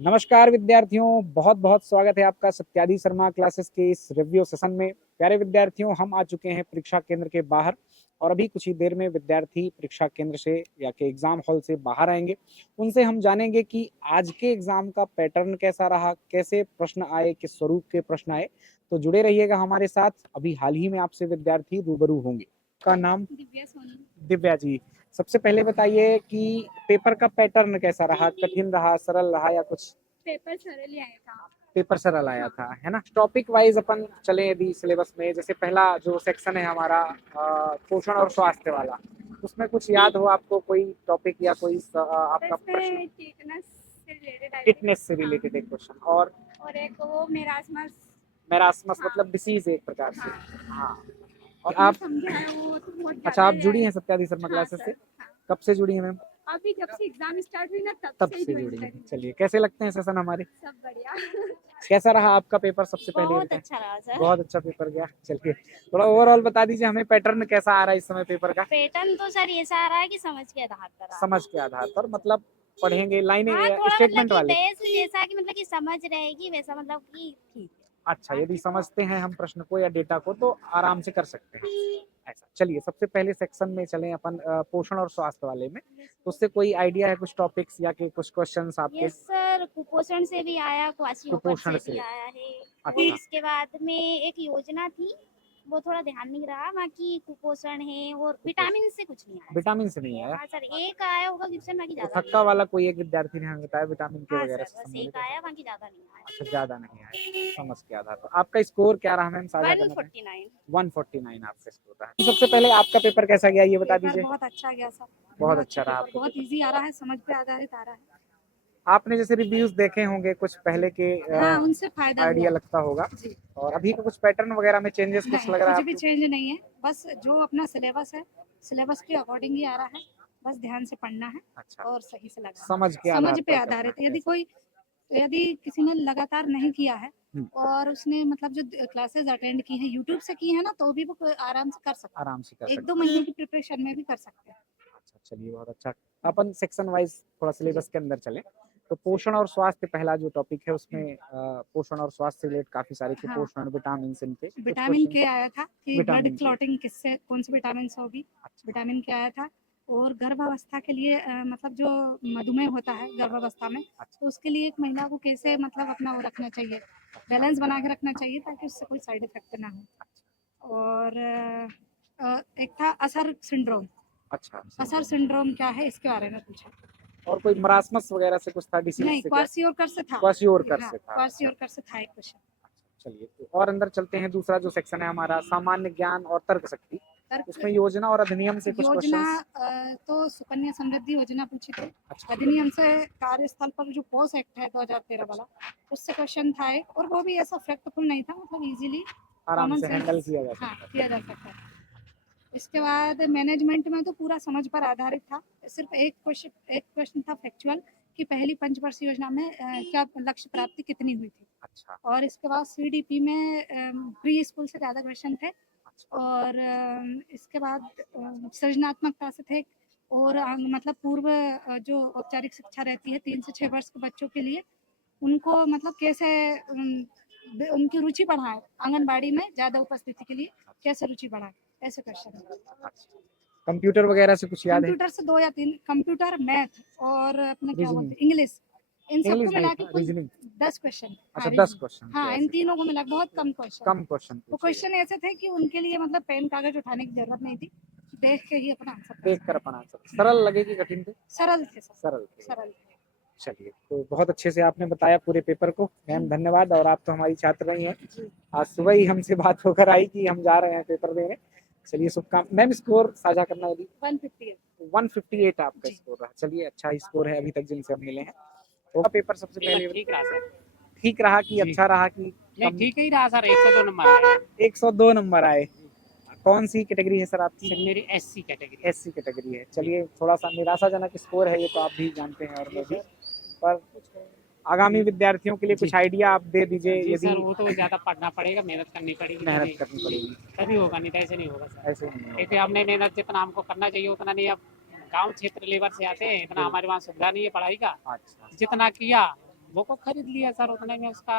नमस्कार विद्यार्थियों, बहुत बहुत स्वागत है आपका सत्यादि शर्मा क्लासेस के इस रिव्यू सेशन में। प्यारे विद्यार्थियों, हम आ चुके हैं परीक्षा केंद्र के बाहर और अभी कुछ ही देर में विद्यार्थी परीक्षा केंद्र से या के एग्जाम हॉल से बाहर आएंगे। उनसे हम जानेंगे कि आज के एग्जाम का पैटर्न कैसा रहा, कैसे प्रश्न आए, किस स्वरूप के प्रश्न आए। तो जुड़े रहिएगा हमारे साथ। अभी हाल ही में आपसे विद्यार्थी रूबरू होंगे। का नाम? दिव्या सोनी। दिव्या जी, सबसे पहले बताइए कि पेपर का पैटर्न कैसा रहा, कठिन रहा, सरल रहा या कुछ? पेपर सरल ही आया था। पेपर सरल आया था, है ना। टॉपिक वाइज अपन चले यदि सिलेबस में, जैसे पहला जो सेक्शन है हमारा पोषण और स्वास्थ्य वाला, उसमें कुछ याद हो आपको कोई टॉपिक या कोई आपका प्रश्न? इसमें टीटनेस से रिलेटेड आई थी। फिटनेस से रिलेटेड एक क्वेश्चन और एक वो मेरास्मस। मेरास्मस हाँ। मतलब डिसीज एक प्रकार से। हाँ। हाँ। और तो आप? समझा है वो तो बहुत अच्छा, ज्यादा आप जुड़ी है। हैं सत्यादि शर्मा हाँ क्लासेस सर। से? हाँ। कब से जुड़ी हैं मैम? अभी जब से एग्जाम स्टार्ट हुई ना तब तब से से ज्वाइन जुड़ी हैं। करी। चलिए, कैसे लगते हैं सेशन हमारे? सब बढ़िया। कैसा रहा आपका पेपर, सबसे पहले बहुत बताएं। अच्छा रहा सर। बहुत अच्छा पेपर गया। चलिए, थोड़ा ओवरऑल बता दीजिए हमें, पैटर्न कैसा आ रहा है इस समय पेपर का? पैटर्न तो सर ऐसा आ रहा है कि समझ के आधार पर आ रहा है। समझ के आधार पर मतलब पढ़ेंगे लाइनें, हाँ थोड़ा मतलब स्टेटमेंट कि वाले? बेस जैसा कि मतलब कि समझ रहेगी वैसा मतलब कि ठीक है। अच्छा, यदि समझते हैं हम प्रश्न को या डेटा को तो आराम से कर सकते हैं ऐसा। चलिए, सबसे पहले सेक्शन में चलें अपन, पोषण और स्वास्थ्य वाले में। तो उससे कोई आइडिया है, कुछ टॉपिक्स या कि कुछ क्वेश्चंस आपके? यस सर, कुपोषण से भी आया, क्वाशियोकर कुपोषण से भी से? आया है। और अच्छा। इसके बाद में एक योजना थी, वो थोड़ा ध्यान नहीं रहा। बाकी कुपोषण है और विटामिन से कुछ नहीं आया। विटामिन से नहीं आया? हाँ सर, एक आया होगा क्वेश्चन, बाकी तो ज्यादा थक्का नहीं। वाला कोई एक विद्यार्थी ने हमें बताया विटामिन के हाँ वगैरह सर, से बस संबंधित एक है। आया, बाकी ज्यादा नहीं आया। अच्छा, ज्यादा नहीं आया। समझ के आधार पर आपका स्कोर क्या रहा मैम, साझा करना चाहें? 149। 149 आपका स्कोर रहा। तो सबसे पहले आपका पेपर कैसा गया ये बता पेपर दीजिए। बहुत अच्छा गया सर। बहुत अच्छा रहा पेपर आपका बहुत पेपर। इजी आ रहा है, समझ पे आधारित आ रहा है। आपने जैसे रिव्यूज देखे होंगे कुछ पहले के, हाँ, उनसे फायदा आइडिया हुआ लगता होगा। जी। और अभी का कुछ पैटर्न वगैरह में चेंजेस कुछ नहीं, लग रहा है कुछ भी आपको? चेंज नहीं है, बस जो अपना सिलेबस है, सिलेबस के अकॉर्डिंग ही आ रहा है। बस ध्यान से पढ़ना है अच्छा, और सही से लगाना है। समझ के समझ आधार पे पर करना आधारित है। यदि किसी ने लगातार नहीं किया है हम्म, और उसने मतलब जो क्लासेस अटेंड की है, यूट्यूब से की है ना, तो भी वो आराम से कर सकता आराम से कर है। एक सकते दो हैं। महीने की प्रिपरेशन में भी कर सकते हैं। अच्छा, चलिए, बहुत अच्छा। अपन सेक्शन वाइज थोड़ा सिलेबस के अंदर चले। तो पोषण और स्वास्थ्य पहला जो टॉपिक है उसमें, पोषण और स्वास्थ्य से रिलेटेड काफी सारे हाँ, कुपोषण, विटामिन इनके कुछ विटामिन क्वेश्चन। के आया था कि ब्लड विटामिन के। क्लॉटिंग किससे, कौन से विटामिन से होगी। अच्छा। विटामिन के आया था। और गर्भावस्था के लिए मतलब जो मधुमेह होता है गर्भावस्था में, अच्छा। तो उसके लिए एक महिला को कैसे मतलब अपना वो रखना चाहिए, बैलेंस बना के रखना चाहिए ताकि उससे कोई साइड इफेक्ट ना हो। और एक था असर सिंड्रोम। अच्छा, असर सिंड्रोम क्या है इसके बारे में पूछा। और कोई मरासमस वगैरह से कुछ था, डिसीज नहीं, से क्या? क्वार्सियोकर से था। क्वाशियोरकर हाँ, से था। अच्छा। क्वार्सियोकर से था एक क्वेश्चन। चलिए, तो और अंदर चलते हैं। दूसरा जो सेक्शन है हमारा, सामान्य ज्ञान और तर्क शक्ति, उसमें योजना और अधिनियम से कुछ योजना क्वेश्चंस। तो सुकन्या समृद्धि योजना पूछी थी। अच्छा। अधिनियम से कार्यस्थल पर जो पोस एक्ट है 2013 वाला, उससे क्वेश्चन था एक, और वो भी ऐसा फैक्टफुल नहीं था, मतलब इजीली आराम कॉमन से हैंडल सेंस। किया जा हाँ, सकता किया जा सकता है। इसके बाद मैनेजमेंट में तो पूरा समझ पर आधारित था। सिर्फ एक क्वेश्चन था फैक्चुअल कि पहली पंचवर्षीय योजना में क्या लक्ष्य प्राप्ति कितनी हुई थी। अच्छा। और इसके बाद सीडीपी में प्री स्कूल से ज़्यादा क्वेश्चन थे। अच्छा। और इसके बाद सृजनात्मकता से थे। और मतलब पूर्व जो औपचारिक शिक्षा रहती है 3 से 6 वर्ष के बच्चों के लिए, उनको मतलब कैसे उनकी रुचि बढ़ाए, आंगनबाड़ी में ज़्यादा उपस्थिति के लिए कैसे रुचि बढ़ाए, ऐसे क्वेश्चन। अच्छा। कंप्यूटर वगैरह से कुछ याद है? कंप्यूटर से 2 या 3, कंप्यूटर, मैथ और अपना क्या रीजनिंग? बोलते हैं, इंग्लिश, इन सबको इंग्लिश नहीं मिला के था, कुल रीजनिंग? 10 क्वेश्चन। अच्छा, हाँ, 10 क्वेश्चन थे हाँ, इन ऐसे। तीनों को मिला के बहुत कम क्वेश्चन। कम क्वेश्चन तो पूछे क्वेश्चन ऐसे थे कि उनके लिए मतलब पेन कागज उठाने की जरूरत नहीं थी, देख के ही अपना आंसर कर देख कर अपन आंसर। सरल लगे कि कठिन थे? सरल थे सर, सरल थे। सरल थे। चलिए, तो बहुत अच्छे से आपने बताया पूरे पेपर को मैम, धन्यवाद। और आप तो हमारी छात्र रही हैं, आज सुबह ही हमसे बात होकर आई कि हम जा रहे हैं पेपर देने। चलिए, शुभकाम। मैम, स्कोर साझा करना यदि? 158। 158 आपका स्कोर रहा। चलिए, अच्छा स्कोर है अभी तक जिनसे हम मिले हैं। तो पेपर सबसे पहले ठीक रहा सर। ठीक रहा कि अच्छा रहा कि नहीं, कम? ठीक ही रहा सर। 102 नंबर आया। 102 नंबर आए। कौन सी कैटेगरी है सर आपकी? सर मेरी एससी कैटेगरी। एससी कैटेगरी है। चलिए, थोड़ा सा निराशाजनक स्कोर है ये, तो आप भी जानते हैं और मैं भी। पर आगामी विद्यार्थियों के लिए कुछ आइडिया आप दे दीजिए जी यदि। सर, वो तो ज़्यादा पढ़ना पड़ेगा, मेहनत करनी पड़ेगी। मेहनत करनी पड़ेगी, तभी होगा, नहीं तो ऐसे नहीं होगा सर। ऐसे नहीं होगा। क्योंकि हमने मेहनत जितना हमको करना चाहिए उतना नहीं। अब गांव क्षेत्र लेवल से आते हैं, इतना हमारे वहाँ सुविधा नहीं है पढ़ाई का। अच्छा। जितना किया बुक को खरीद लिया सर, उतने में उसका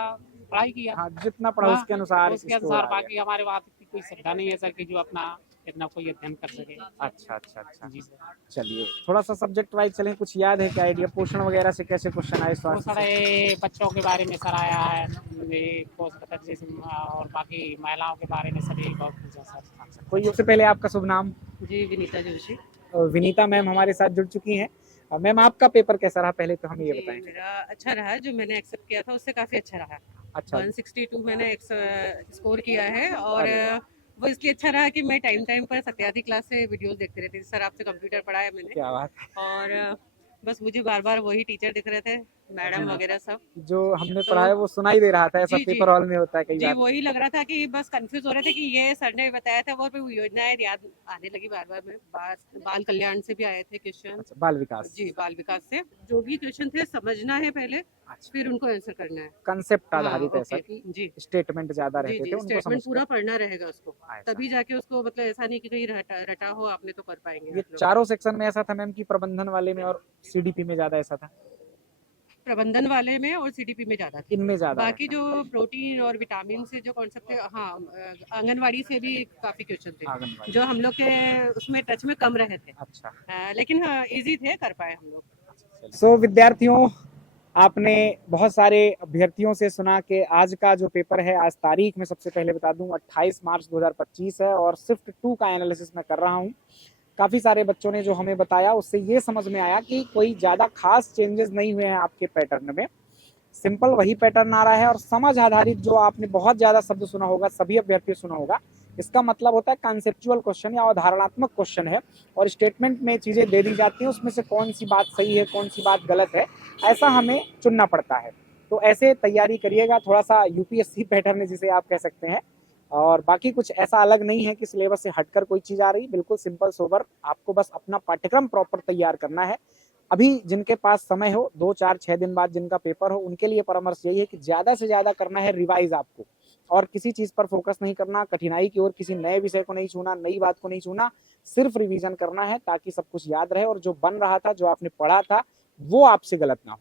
पढ़ाई किया। हाँ, जितना पढ़ा हाँ, उसके अनुसार उसके इसको अनुसार आ गया। बाकी हमारे वहाँ इतनी कोई सुविधा नहीं है सर कि जो अपना इतना कोई अध्ययन कर सके। अच्छा अच्छा अच्छा। जी सर। चलिए थोड़ा सा सब्जेक्ट वाइज चलें, कुछ याद है क्या आइडिया? पोषण वगैरह से कैसे क्वेश्चन आए? तो स्वास्थ्य सर से? ये बच्चों के बारे में सर आया है, ये पोषण तथ्य से, और बाकी महिलाओं के बारे में सर ये बहुत पूछा सर। कोई उससे पहले आपका शुभ नाम? जी विनीता जोशी। विनीता मैम हमारे साथ जुड़ चुकी हैं। मैम आपका पेपर कैसा रहा, पहले तो हमें ये जी, बताएं। मेरा अच्छा रहा, जो मैंने एक्सेप्ट किया था उससे काफ़ी अच्छा रहा। अच्छा 162 मैंने स्कोर किया है, और अरे वो इसलिए अच्छा रहा कि मैं टाइम टाइम पर सत्यादि क्लास से वीडियोस देखते रहती थी। सर आपसे कंप्यूटर पढ़ाया मैंने, क्या बात है। और बस मुझे बार बार वही टीचर दिख रहे थे, मैडम वगैरह सब। जो हमने तो पढ़ा है वो सुनाई दे रहा था, ऐसा जी जी पेपर हॉल में होता है कई जी, बार। वही लग रहा था कि बस कंफ्यूज हो रहे थे कि ये सर ने बताया था, और फिर वो योजनाएं याद आने लगी बार बार में। बाल कल्याण से भी आए थे क्वेश्चन। अच्छा, बाल विकास। जी, बाल विकास से जो भी क्वेश्चन थे समझना है पहले, अच्छा, फिर उनको आंसर करना है। कंसेप्ट हाँ, आधारित ऐसा ओके, कि जी स्टेटमेंट ज्यादा जी रहते थे जी, उनको स्टेटमेंट समझ पूरा पढ़ना रहेगा उसको, ऐसा। तभी जाके उसको, मतलब ऐसा नहीं कि कहीं रटा हो आपने तो कर पाएंगे ये आप लोग। चारों सेक्शन में ऐसा था मैम कि प्रबंधन वाले में और सीडीपी में ज्यादा ऐसा था? प्रबंधन वाले में और सीडीपी में ज्यादा थी। इनमें ज्यादा बाकी रहता जो प्रोटीन और विटामिन से जो कॉन्सेप्ट है, हाँ, आंगनवाड़ी से भी काफी क्वेश्चन थे, आंगनबाड़ी। जो हम लोग के उसमें टच में कम रहे थे। अच्छा। लेकिन हाँ, इजी थे, कर पाए हम लोग। सो विद्यार्थियों, आपने बहुत सारे अभ्यर्थियों से सुना कि आज का जो पेपर है, आज तारीख में सबसे पहले बता दूं 28 मार्च 2025 है और शिफ्ट 2 का एनालिसिस मैं कर रहा हूं। काफ़ी सारे बच्चों ने जो हमें बताया उससे ये समझ में आया कि कोई ज़्यादा खास चेंजेस नहीं हुए हैं आपके पैटर्न में, सिंपल वही पैटर्न आ रहा है। और समझ आधारित जो आपने बहुत ज़्यादा शब्द सुना होगा, सभी अभ्यर्थी सुना होगा, इसका मतलब होता है कॉन्सेप्चुअल क्वेश्चन या अवधारणात्मक क्वेश्चन है, और स्टेटमेंट में चीज़ें दे दी जाती हैं, उसमें से कौन सी बात सही है कौन सी बात गलत है, ऐसा हमें चुनना पड़ता है। तो ऐसे तैयारी करिएगा, थोड़ा सा यूपीएससी पैटर्न है जिसे आप कह सकते हैं, और बाकी कुछ ऐसा अलग नहीं है कि सिलेबस से हटकर कोई चीज़ आ रही, बिल्कुल सिंपल सोबर। आपको बस अपना पाठ्यक्रम प्रॉपर तैयार करना है। अभी जिनके पास समय हो, 2 4 6 दिन बाद जिनका पेपर हो, उनके लिए परामर्श यही है कि ज़्यादा से ज़्यादा करना है रिवाइज आपको, और किसी चीज़ पर फोकस नहीं करना, कठिनाई की ओर किसी नए विषय को नहीं छूना, नई बात को नहीं छूना, सिर्फ रिवीजन करना है ताकि सब कुछ याद रहे और जो बन रहा था, जो आपने पढ़ा था, वो आपसे गलत ना हो।